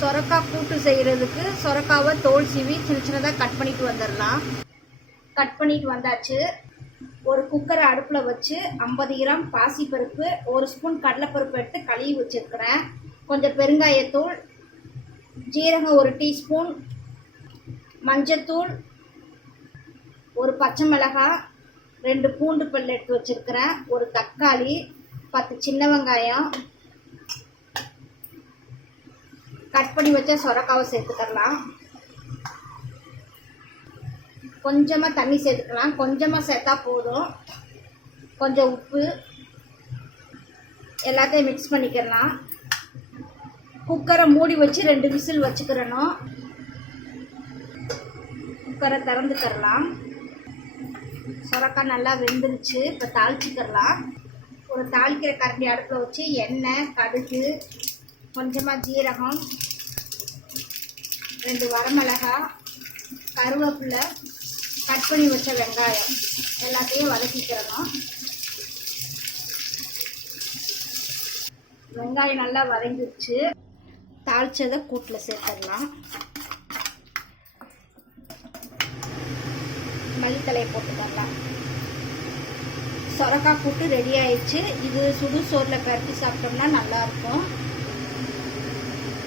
சொரக்காய் கூட்டு செய்கிறதுக்கு சொரக்காவை தோல் சீவி சின்ன சின்னதாக கட் பண்ணிட்டு வந்துடலாம். கட் பண்ணிட்டு வந்தாச்சு. ஒரு குக்கரை அடுப்பில் வச்சு ஐம்பது கிராம் பாசிப்பருப்பு ஒரு ஸ்பூன் கடலைப்பருப்பு எடுத்து கழுவி வச்சுருக்கிறேன். கொஞ்சம் பெருங்காயத்தூள் ஜீரகம் ஒரு டீஸ்பூன் மஞ்சத்தூள் ஒரு பச்சை மிளகாய் ரெண்டு பூண்டு பல் எடுத்து வச்சுருக்கிறேன். ஒரு தக்காளி பத்து சின்ன வெங்காயம் கட் பண்ணி வச்ச சொரக்காவை சேர்த்துக்கலாம் கொஞ்சமாக தண்ணி சேர்த்துக்கலாம். கொஞ்சமாக சேர்த்தா போதும். கொஞ்சம் உப்பு. எல்லாத்தையும் மிக்ஸ் பண்ணிக்கலாம். குக்கரை மூடி வச்சு ரெண்டு விசில் வச்சுக்கிறணும். குக்கரை திறந்து தரலாம் சொரக்காய் நல்லா வெந்துருச்சு. இப்போ தாளிச்சிக்கிறலாம். ஒரு தாளிக்கிற கரண்டி அடுப்பில் வச்சு எண்ணெய் கடுகு கொஞ்சமாக ஜீரகம் ரெண்டு வரமிளகா கருவேப்பிலை கட் பண்ணி வச்ச வெங்காயம். எல்லாத்தையும் வதக்கிக்கிறணும் வெங்காயம் நல்லா வதங்கிடுச்சு. தாளிச்சதை கூட்டில் சேர்த்துடலாம். மல்லித்தலையை போட்டுக்கலாம் சொரக்காய் கூட்டு ரெடி ஆயிடுச்சு. இது சுடு சோறில் பரட்டி சாப்பிட்டோம்னா நல்லாயிருக்கும்